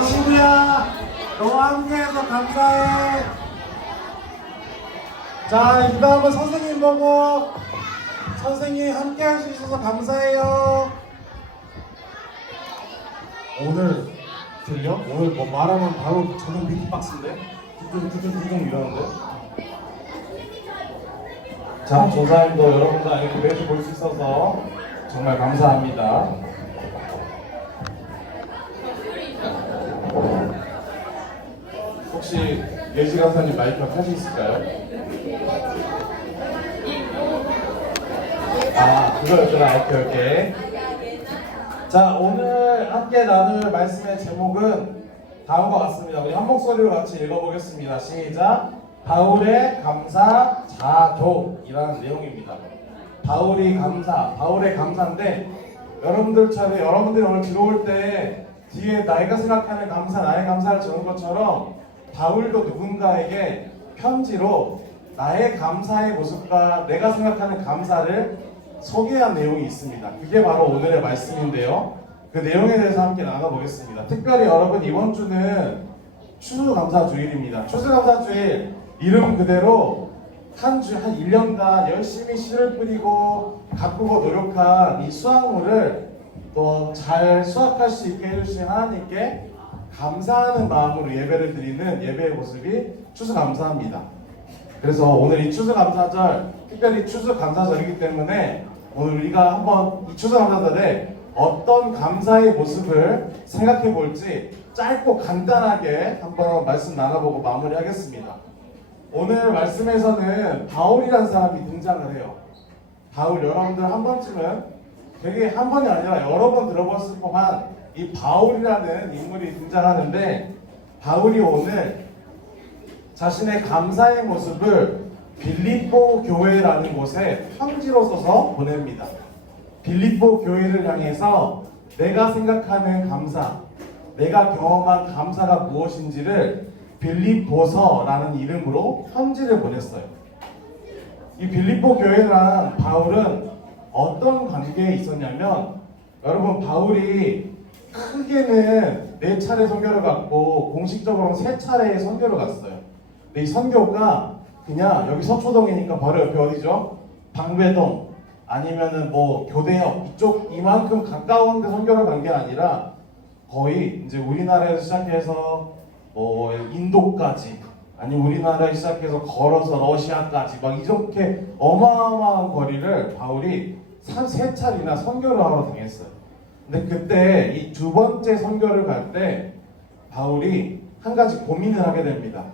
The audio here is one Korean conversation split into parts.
친구야, 너와 함께해서 감사해. 자, 이 다음은 선생님 보고. 선생님 함께할 수 있어서 감사해요. 오늘 들려? 오늘 뭐 말하면 바로 저는 비트박스인데? 두둥두둥두둥 이러는데? 자, 조사님도 여러분들 이렇게 매주 볼 수 있어서 정말 감사합니다. 혹시 예지 강사님 마이크가 켜져 있을까요? 아, 그거였구나. 오케이. 자, 오늘 함께 나눌 말씀의 제목은 다음과 같습니다. 우리 한 목소리로 같이 읽어보겠습니다. 시작! 바울의 감사 자족이라는 내용입니다. 바울의 감사인데 여러분들처럼 여러분들이 오늘 들어올 때 뒤에 내가 생각하는 감사, 나의 감사를 적은 것처럼 바울도 누군가에게 편지로 나의 감사의 모습과 내가 생각하는 감사를 소개한 내용이 있습니다. 그게 바로 오늘의 말씀인데요. 그 내용에 대해서 함께 나눠보겠습니다. 특별히 여러분, 이번 주는 추수감사주일입니다. 추수감사주일 이름 그대로 한 1년간 열심히 씨를 뿌리고 가꾸고 노력한 이 수확물을 또 잘 수확할 수 있게 해주신 하나님께 감사하는 마음으로 예배를 드리는 예배의 모습이 추수감사입니다. 그래서 오늘 이 추수감사절, 특별히 추수감사절이기 때문에 오늘 우리가 한번 이 추수감사절에 어떤 감사의 모습을 생각해 볼지 짧고 간단하게 한번 말씀 나눠보고 마무리하겠습니다. 오늘 말씀에서는 바울이라는 사람이 등장을 해요. 바울, 여러분들 한 번쯤은 되게 한 번이 아니라 여러 번 들어봤을 법한 이 바울이라는 인물이 등장하는데, 바울이 오늘 자신의 감사의 모습을 빌립보 교회라는 곳에 편지로 써서 보냅니다. 빌립보 교회를 향해서 내가 생각하는 감사, 내가 경험한 감사가 무엇인지를 빌립보서라는 이름으로 편지를 보냈어요. 이 빌립보 교회랑 바울은 어떤 관계에 있었냐면, 여러분, 바울이 크게는 4차례 선교를 갔고 공식적으로는 3차례의 선교를 갔어요. 근데 이 선교가 그냥 여기 서초동이니까 바로 옆에 어디죠? 방배동 아니면은 뭐 교대역 이쪽 이만큼 가까운 데 선교를 간 게 아니라 거의 이제 우리나라에서 시작해서 뭐 인도까지, 아니 우리나라에 시작해서 걸어서 러시아까지 막 이렇게 어마어마한 거리를 바울이 3차례나 선교를 하러 다녔어요. 근데 그때 이 2번째 선교를 갈 때 바울이 한 가지 고민을 하게 됩니다.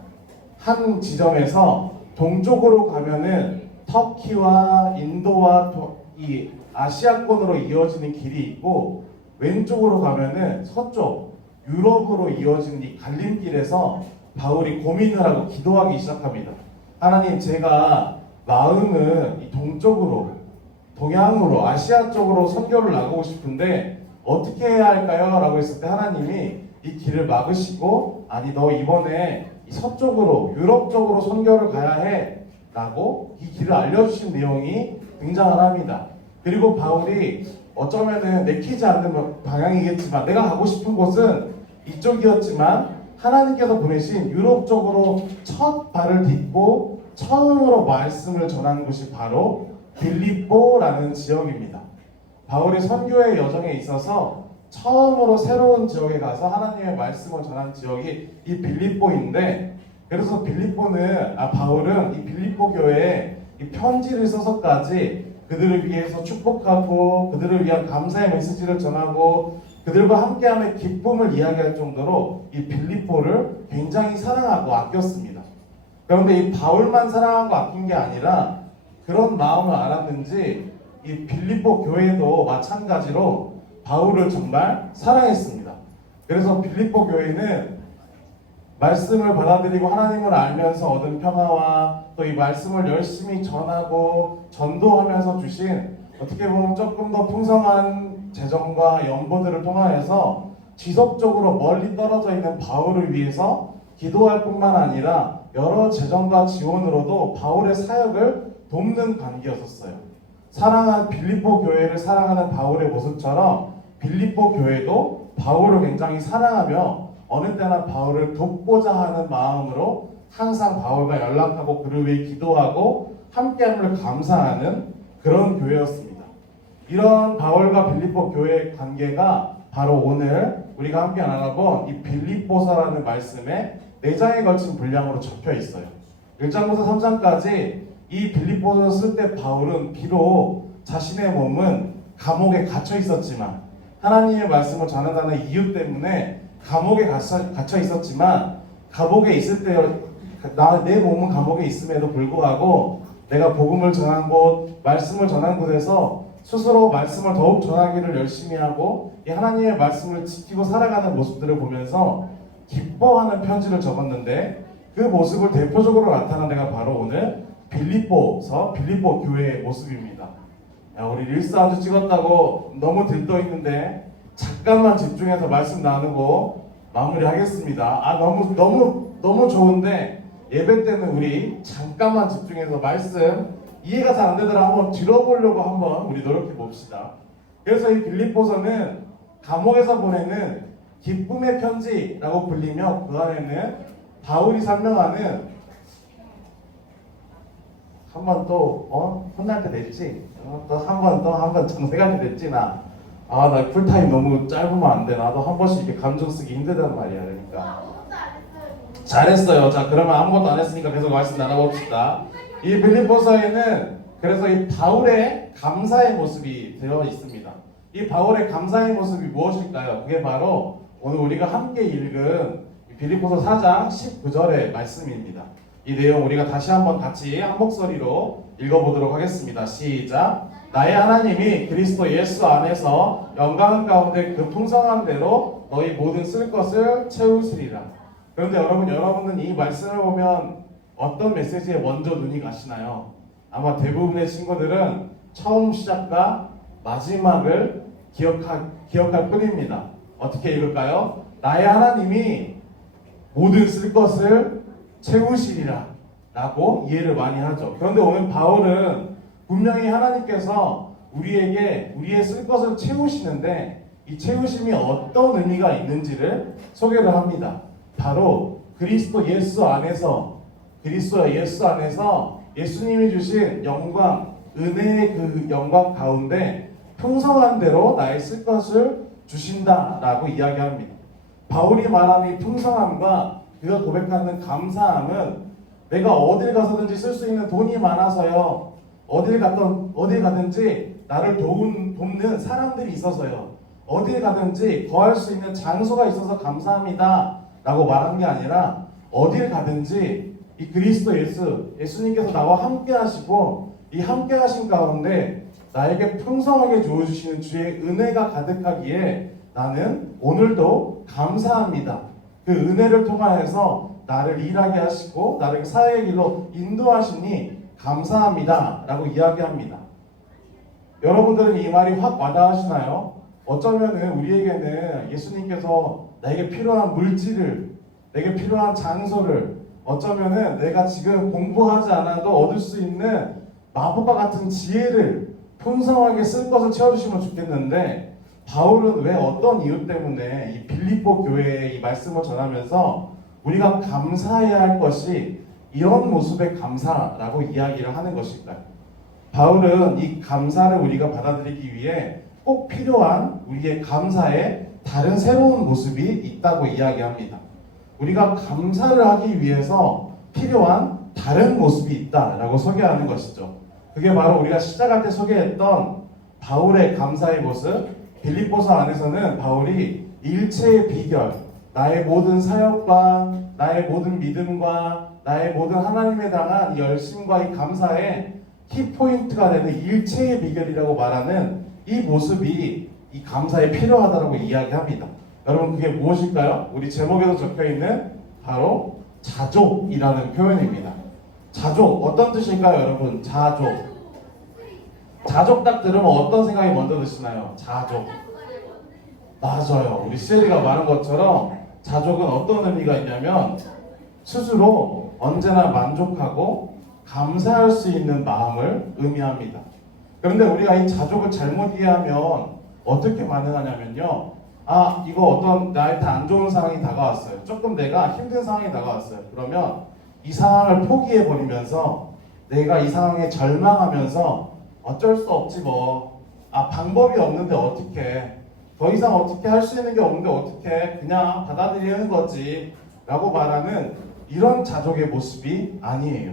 한 지점에서 동쪽으로 가면은 터키와 인도와 이 아시아권으로 이어지는 길이 있고, 왼쪽으로 가면은 서쪽 유럽으로 이어지는 이 갈림길에서 바울이 고민을 하고 기도하기 시작합니다. 하나님, 제가 마음은 이 동쪽으로, 동양으로, 아시아 쪽으로 선교를 나가고 싶은데 어떻게 해야 할까요? 라고 했을 때 하나님이 이 길을 막으시고, 아니 너 이번에 이 서쪽으로, 유럽 쪽으로 선교를 가야 해 라고 이 길을 알려주신 내용이 등장을 합니다. 그리고 바울이 어쩌면은 내키지 않는 방향이겠지만 내가 가고 싶은 곳은 이쪽이었지만 하나님께서 보내신 유럽 쪽으로 첫 발을 딛고 처음으로 말씀을 전하는 곳이 바로 빌립보라는 지역입니다. 바울의 선교의 여정에 있어서 처음으로 새로운 지역에 가서 하나님의 말씀을 전한 지역이 이 빌립보인데, 그래서 바울은 이 빌립보 교회에 이 편지를 써서까지 그들을 위해서 축복하고 그들을 위한 감사의 메시지를 전하고 그들과 함께하는 기쁨을 이야기할 정도로 이 빌립보를 굉장히 사랑하고 아꼈습니다. 그런데 이 바울만 사랑하고 아낀 게 아니라 그런 마음을 알았는지 이 빌립보 교회도 마찬가지로 바울을 정말 사랑했습니다. 그래서 빌립보 교회는 말씀을 받아들이고 하나님을 알면서 얻은 평화와 또 이 말씀을 열심히 전하고 전도하면서 주신, 어떻게 보면 조금 더 풍성한 재정과 연보들을 통하여서 지속적으로 멀리 떨어져 있는 바울을 위해서 기도할 뿐만 아니라 여러 재정과 지원으로도 바울의 사역을 돕는 관계였었어요. 사랑한 빌립보 교회를 사랑하는 바울의 모습처럼 빌립보 교회도 바울을 굉장히 사랑하며 어느 때나 바울을 돕고자 하는 마음으로 항상 바울과 연락하고 그를 위해 기도하고 함께함을 감사하는 그런 교회였습니다. 이런 바울과 빌립보 교회의 관계가 바로 오늘 우리가 함께 나눠본 이 빌립보서라는 말씀에 4장에 걸친 분량으로 적혀 있어요. 1장부터 3장까지 이 빌립보서 쓸 때 바울은 비록 자신의 몸은 감옥에 갇혀 있었지만, 하나님의 말씀을 전한다는 이유 때문에 감옥에 갇혀 있었지만, 감옥에 있을 때 내 몸은 감옥에 있음에도 불구하고 내가 복음을 전한 곳, 말씀을 전한 곳에서 스스로 말씀을 더욱 전하기를 열심히 하고 이 하나님의 말씀을 지키고 살아가는 모습들을 보면서 기뻐하는 편지를 적었는데, 그 모습을 대표적으로 나타난 데가 바로 오늘 빌립보 교회의 모습입니다. 야, 우리 릴스 아주 찍었다고 너무 들떠 있는데 잠깐만 집중해서 말씀 나누고 마무리하겠습니다. 너무 좋은데 예배 때는 우리 잠깐만 집중해서 말씀 이해가 잘 안 되더라 한번 들어보려고 한번 우리 노력해 봅시다. 그래서 이 빌립보서는 감옥에서 보내는 기쁨의 편지라고 불리며 그 안에는 바울이 설명하는 한 번 또 혼날 때 됐지? 또 한 번 정색할 때 됐지 나. 나 풀타임 너무 짧으면 안 돼. 나도 한 번씩 이렇게 감정 쓰기 힘들단 말이야. 그러니까 잘했어요. 자, 그러면 아무것도 안 했으니까 계속 말씀 나눠봅시다. 이 빌립보서에는 그래서 이 바울의 감사의 모습이 되어 있습니다. 이 바울의 감사의 모습이 무엇일까요? 그게 바로 오늘 우리가 함께 읽은 빌립보서 4장 19절의 말씀입니다. 이 내용 우리가 다시 한번 같이 한 목소리로 읽어보도록 하겠습니다. 시작. 나의 하나님이 그리스도 예수 안에서 영광 가운데 그 풍성한 대로 너희 모든 쓸 것을 채우시리라. 그런데 여러분은 이 말씀을 보면 어떤 메시지에 먼저 눈이 가시나요? 아마 대부분의 친구들은 처음 시작과 마지막을 기억할 뿐입니다. 어떻게 읽을까요? 나의 하나님이 모든 쓸 것을 채우시리라 라고 이해를 많이 하죠. 그런데 오늘 바울은 분명히 하나님께서 우리에게 우리의 쓸 것을 채우시는데 이 채우심이 어떤 의미가 있는지를 소개를 합니다. 바로 그리스도 예수 안에서 예수님이 주신 영광, 은혜의 그 영광 가운데 풍성한 대로 나의 쓸 것을 주신다라고 이야기합니다. 바울이 말하는 이 풍성함과 그가 고백하는 감사함은 내가 어딜 가서든지 쓸 수 있는 돈이 많아서요. 어딜 가든지 나를 돕는 사람들이 있어서요. 어딜 가든지 거할 수 있는 장소가 있어서 감사합니다 라고 말한 게 아니라 어딜 가든지 이 그리스도 예수님께서 나와 함께 하시고 이 함께 하신 가운데 나에게 풍성하게 주어주시는 주의 은혜가 가득하기에 나는 오늘도 감사합니다. 그 은혜를 통하여서 나를 일하게 하시고 나를 사회의 길로 인도하시니 감사합니다 라고 이야기합니다. 여러분들은 이 말이 확 와닿으시나요? 어쩌면은 우리에게는 예수님께서 나에게 필요한 물질을, 내게 필요한 장소를, 어쩌면은 내가 지금 공부하지 않아도 얻을 수 있는 마법과 같은 지혜를 풍성하게 쓸 것을 채워주시면 좋겠는데, 바울은 왜 어떤 이유 때문에 이 빌립보 교회에 이 말씀을 전하면서 우리가 감사해야 할 것이 이런 모습의 감사라고 이야기를 하는 것일까요? 바울은 이 감사를 우리가 받아들이기 위해 꼭 필요한 우리의 감사에 다른 새로운 모습이 있다고 이야기합니다. 우리가 감사를 하기 위해서 필요한 다른 모습이 있다라고 소개하는 것이죠. 그게 바로 우리가 시작할 때 소개했던 바울의 감사의 모습. 빌립보서 안에서는 바울이 일체의 비결, 나의 모든 사역과 나의 모든 믿음과 나의 모든 하나님에 대한 열심과 이 감사의 키포인트가 되는 일체의 비결이라고 말하는 이 모습이 이 감사에 필요하다고 이야기합니다. 여러분 그게 무엇일까요? 우리 제목에도 적혀있는 바로 자족이라는 표현입니다. 자족 어떤 뜻일까요 여러분? 자족 딱 들으면 어떤 생각이 먼저 드시나요? 자족. 맞아요. 우리 시엘이가 말한 것처럼 자족은 어떤 의미가 있냐면 스스로 언제나 만족하고 감사할 수 있는 마음을 의미합니다. 그런데 우리가 이 자족을 잘못 이해하면 어떻게 반응하냐면요. 이거 어떤 나한테 안 좋은 상황이 다가왔어요. 조금 내가 힘든 상황이 다가왔어요. 그러면 이 상황을 포기해버리면서 내가 이 상황에 절망하면서 어쩔 수 없지 뭐. 방법이 없는데 어떡해. 더 이상 어떻게 할 수 있는 게 없는데 어떡해. 그냥 받아들이는 거지. 라고 말하는 이런 자족의 모습이 아니에요.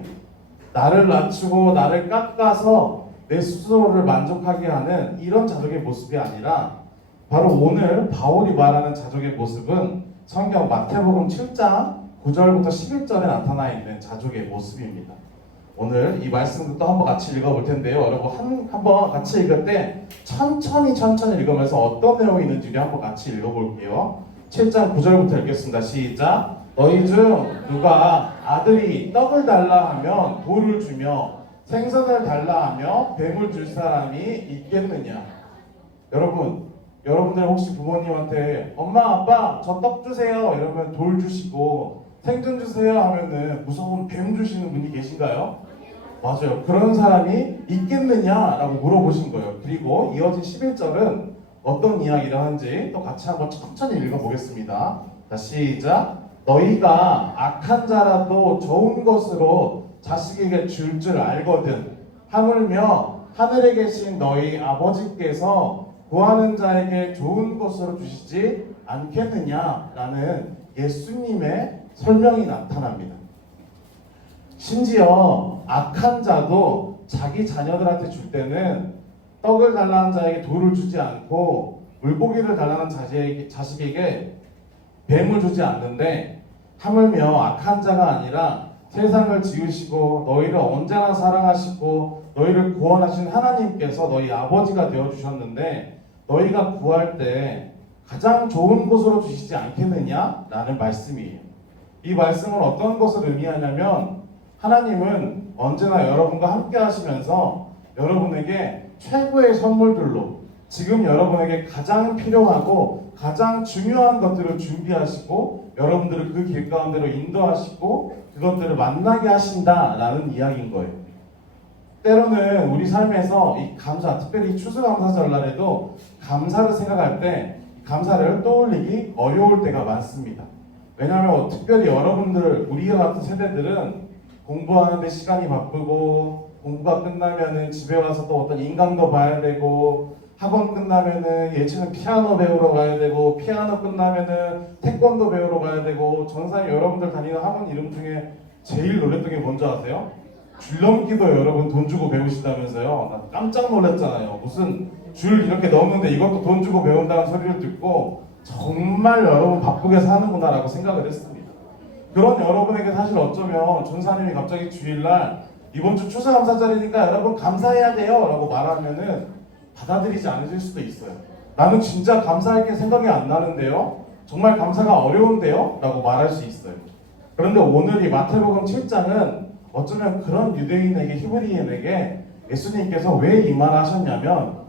나를 낮추고 나를 깎아서 내 스스로를 만족하게 하는 이런 자족의 모습이 아니라 바로 오늘 바울이 말하는 자족의 모습은 성경 마태복음 7장 9절부터 11절에 나타나 있는 자족의 모습입니다. 오늘 이 말씀도 또 한번 같이 읽어볼 텐데요. 여러분 한번 같이 읽을 때 천천히 읽으면서 어떤 내용이 있는지 한번 같이 읽어볼게요. 7장 9절부터 읽겠습니다. 시작. 너희 중 누가 아들이 떡을 달라 하면 돌을 주며 생선을 달라 하며 뱀을 줄 사람이 있겠느냐. 여러분들 혹시 부모님한테 엄마 아빠 저 떡 주세요 이러면 돌 주시고 생선 주세요 하면은 무서운 뱀 주시는 분이 계신가요? 맞아요. 그런 사람이 있겠느냐라고 물어보신 거예요. 그리고 이어진 11절은 어떤 이야기를 하는지 또 같이 한번 천천히 읽어보겠습니다. 자, 시작. 너희가 악한 자라도 좋은 것으로 자식에게 줄 줄 알거든. 하물며 하늘에 계신 너희 아버지께서 구하는 자에게 좋은 것으로 주시지 않겠느냐라는 예수님의 설명이 나타납니다. 심지어 악한 자도 자기 자녀들한테 줄 때는 떡을 달라는 자에게 돌을 주지 않고 물고기를 달라는 자식에게 뱀을 주지 않는데, 하물며 악한 자가 아니라 세상을 지으시고 너희를 언제나 사랑하시고 너희를 구원하신 하나님께서 너희 아버지가 되어주셨는데 너희가 구할 때 가장 좋은 곳으로 주시지 않겠느냐? 라는 말씀이에요. 이 말씀은 어떤 것을 의미하냐면 하나님은 언제나 여러분과 함께 하시면서 여러분에게 최고의 선물들로 지금 여러분에게 가장 필요하고 가장 중요한 것들을 준비하시고 여러분들을 그 길 가운데로 인도하시고 그것들을 만나게 하신다라는 이야기인 거예요. 때로는 우리 삶에서 이 감사, 특별히 추수감사절날에도 감사를 생각할 때 감사를 떠올리기 어려울 때가 많습니다. 왜냐하면 특별히 여러분들, 우리와 같은 세대들은 공부하는데 시간이 바쁘고 공부가 끝나면은 집에 와서 또 어떤 인강도 봐야 되고 학원 끝나면은 예체능 피아노 배우러 가야 되고 피아노 끝나면은 태권도 배우러 가야 되고 전사님 여러분들 다니는 학원 이름 중에 제일 놀랬던 게 뭔지 아세요? 줄넘기도 여러분 돈 주고 배우시다면서요. 나 깜짝 놀랐잖아요. 무슨 줄 이렇게 넣었는데 이것도 돈 주고 배운다는 소리를 듣고 정말 여러분 바쁘게 사는구나 라고 생각을 했습니다. 그런 여러분에게 사실 어쩌면 전사님이 갑자기 주일날 이번 주 추수감사절이니까 여러분 감사해야 돼요 라고 말하면은 받아들이지 않으실 수도 있어요. 나는 진짜 감사할 게 생각이 안 나는데요. 정말 감사가 어려운데요? 라고 말할 수 있어요. 그런데 오늘 이 마태복음 7장은 어쩌면 그런 유대인에게, 히브리인에게 예수님께서 왜 이 말을 하셨냐면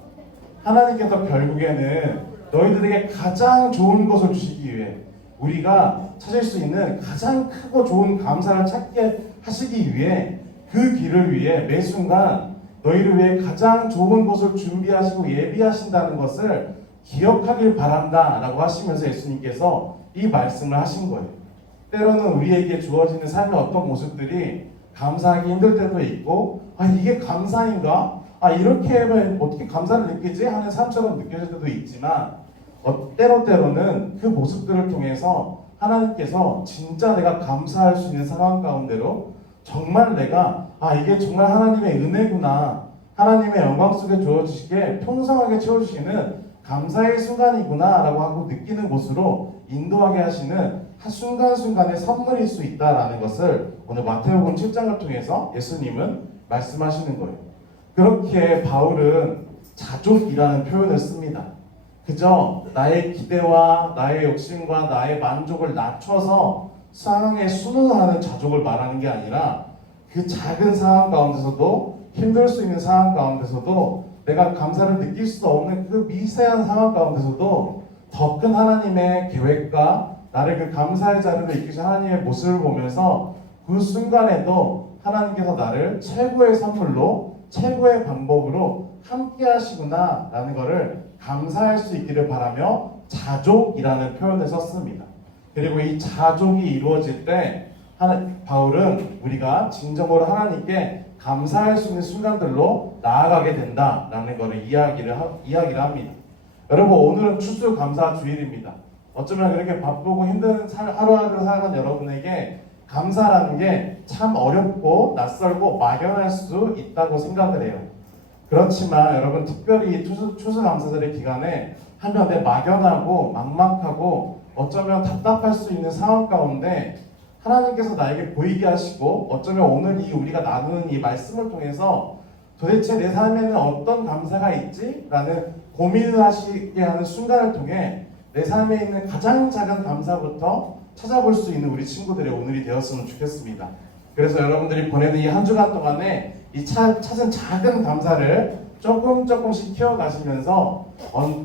하나님께서 결국에는 너희들에게 가장 좋은 것을 주시기 위해 우리가 찾을 수 있는 가장 크고 좋은 감사를 찾게 하시기 위해 그 길을 위해 매 순간 너희를 위해 가장 좋은 것을 준비하시고 예비하신다는 것을 기억하길 바란다 라고 하시면서 예수님께서 이 말씀을 하신 거예요. 때로는 우리에게 주어지는 삶의 어떤 모습들이 감사하기 힘들 때도 있고 이게 감사인가? 이렇게 하면 어떻게 감사를 느끼지? 하는 삶처럼 느껴질 때도 있지만 때로는 그 모습들을 통해서 하나님께서 진짜 내가 감사할 수 있는 상황 가운데로 정말 내가 이게 정말 하나님의 은혜구나, 하나님의 영광 속에 주어주시기에 풍성하게 채워주시는 감사의 순간이구나 라고 하고 느끼는 곳으로 인도하게 하시는 순간순간의 선물일 수 있다라는 것을 오늘 마태복음 7장을 통해서 예수님은 말씀하시는 거예요. 그렇게 바울은 자족이라는 표현을 씁니다. 그저 나의 기대와 나의 욕심과 나의 만족을 낮춰서 상황에 순응하는 자족을 말하는 게 아니라 그 작은 상황 가운데서도 힘들 수 있는 상황 가운데서도 내가 감사를 느낄 수 없는 그 미세한 상황 가운데서도 더 큰 하나님의 계획과 나를 그 감사의 자리로 이끄신 하나님의 모습을 보면서 그 순간에도 하나님께서 나를 최고의 선물로 최고의 방법으로 함께 하시구나 라는 것을 감사할 수 있기를 바라며 자족이라는 표현을 썼습니다. 그리고 이 자족이 이루어질 때 바울은 우리가 진정으로 하나님께 감사할 수 있는 순간들로 나아가게 된다라는 것을 이야기를 합니다. 여러분, 오늘은 추수감사 주일입니다. 어쩌면 그렇게 바쁘고 힘든 하루하루 살아가는 여러분에게 감사라는 게 참 어렵고 낯설고 막연할 수 있다고 생각을 해요. 그렇지만 여러분, 특별히 추수감사절의 기간에 한편에 막연하고 막막하고 어쩌면 답답할 수 있는 상황 가운데 하나님께서 나에게 보이게 하시고, 어쩌면 오늘 우리가 나누는 이 말씀을 통해서 도대체 내 삶에는 어떤 감사가 있지? 라는 고민을 하시게 하는 순간을 통해 내 삶에 있는 가장 작은 감사부터 찾아볼 수 있는 우리 친구들의 오늘이 되었으면 좋겠습니다. 그래서 여러분들이 보내는 이 한 주간 동안에 이 찾은 작은 감사를 조금씩 키워가시면서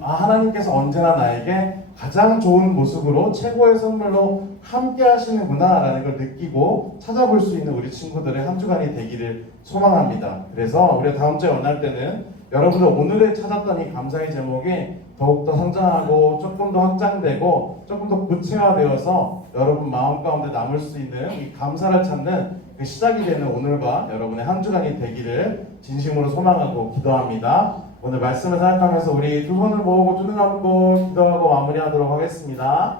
하나님께서 언제나 나에게 가장 좋은 모습으로 최고의 선물로 함께 하시는구나 라는 걸 느끼고 찾아볼 수 있는 우리 친구들의 한 주간이 되기를 소망합니다. 그래서 우리가 다음 주에 만날 때는 여러분들 오늘에 찾았던 이 감사의 제목이 더욱더 성장하고 조금 더 확장되고 조금 더 구체화되어서 여러분 마음 가운데 남을 수 있는 이 감사를 찾는 그 시작이 되는 오늘과 여러분의 한 주간이 되기를 진심으로 소망하고 기도합니다. 오늘 말씀을 생각하면서 우리 두 손을 모으고 두 눈 감고 기도하고 마무리하도록 하겠습니다.